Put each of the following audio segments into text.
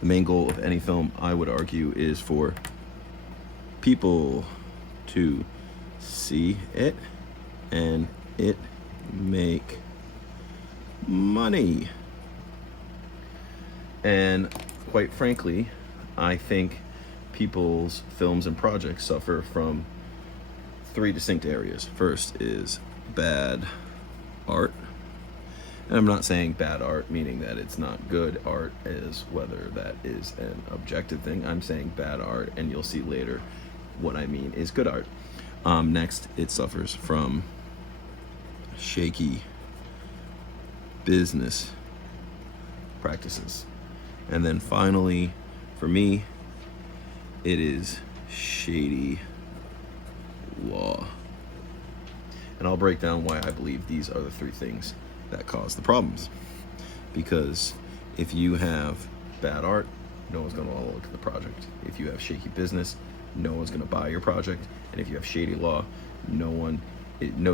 The main goal of any film, I would argue, is for people to see it and it make money. And quite frankly, I think people's films and projects suffer from three distinct areas. First is bad art. And I'm not saying bad art meaning that it's not good art, as whether that is an objective thing. I'm saying bad art, and you'll see later what I mean is good art. Next, it suffers from shaky business practices. And then finally, for me, it is shady law. And I'll break down why I believe these are the three things that cause the problems. Because if you have bad art, no one's going to want to look at the project. If you have shaky business, no one's going to buy your project. And if you have shady law, no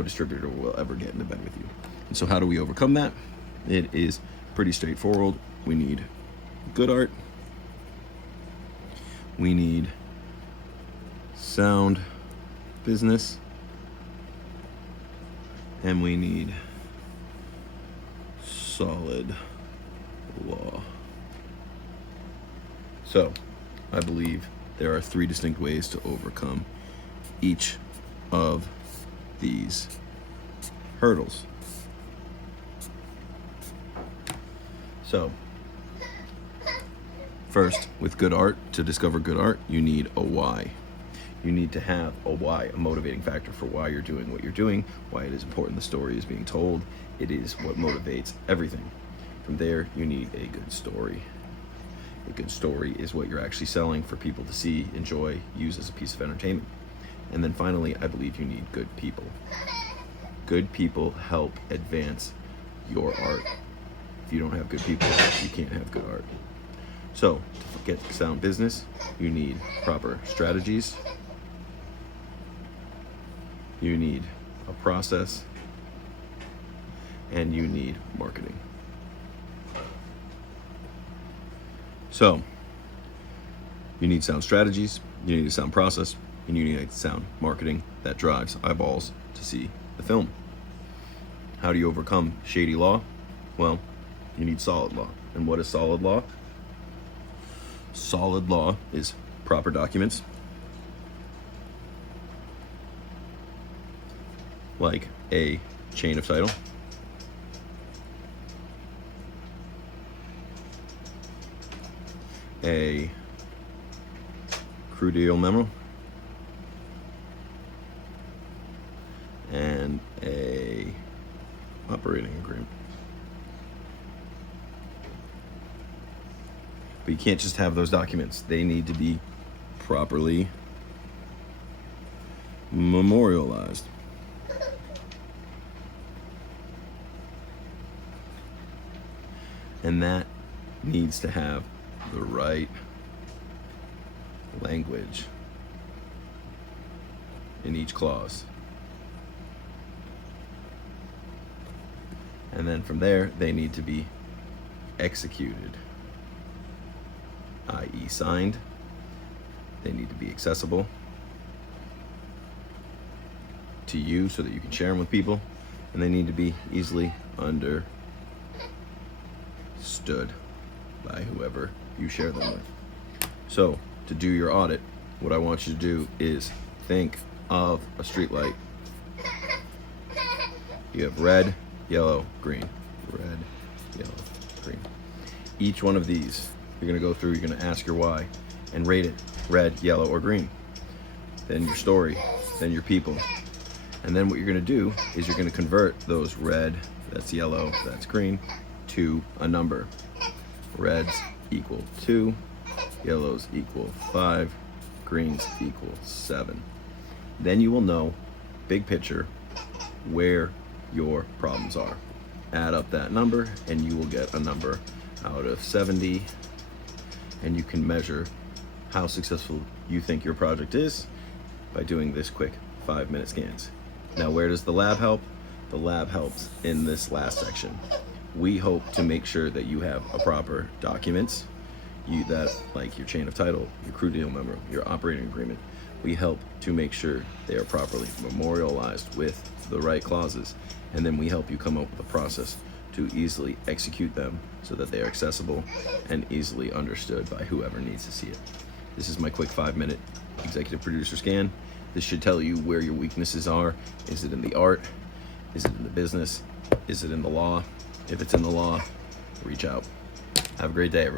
distributor will ever get into bed with you. And so how do we overcome that? It is pretty straightforward. We need good art. We need sound business. And we need solid law. So, I believe there are three distinct ways to overcome each of these hurdles. So, first, with good art, to discover good art, you need a why. You need to have a why, a motivating factor for why you're doing what you're doing, why it is important the story is being told. It is what motivates everything. From there, you need a good story. A good story is what you're actually selling for people to see, enjoy, use as a piece of entertainment. And then finally, I believe you need good people. Good people help advance your art. If you don't have good people, you can't have good art. So, to get sound business, you need proper strategies. You need a process. And you need marketing. So, you need sound strategies, you need a sound process, and you need a sound marketing that drives eyeballs to see the film. How do you overcome shady law? Well, you need solid law. And what is solid law? Solid law is proper documents, like a chain of title, a crew deal memo, and a operating agreement. But you can't just have those documents. They need to be properly memorialized. And that needs to have the right language in each clause. And then from there, they need to be executed, i.e. signed. They need to be accessible to you so that you can share them with people. And they need to be easily understood by whoever you share them with. So, to do your audit, what I want you to do is think of a street light. You have red, yellow, green. Red, yellow, green. Each one of these, you're gonna go through, you're gonna ask your why and rate it red, yellow, or green. Then your story, then your people. And then what you're gonna do is you're gonna convert those red, that's yellow, that's green, to a number. Reds equal 2, yellows equal 5, greens equal 7. Then you will know, big picture, where your problems are. Add up that number and you will get a number out of 70, and you can measure how successful you think your project is by doing this quick 5-minute scans. Now, where does the lab help? The lab helps in this last section. We hope to make sure that you have a proper documents, like your chain of title, your crew deal memo, your operating agreement, we help to make sure they are properly memorialized with the right clauses, and then we help you come up with a process to easily execute them so that they are accessible and easily understood by whoever needs to see it. This is my quick 5-minute executive producer scan. This should tell you where your weaknesses are. Is it in the art? Is it in the business? Is it in the law? If it's in the law, reach out. Have a great day, everyone.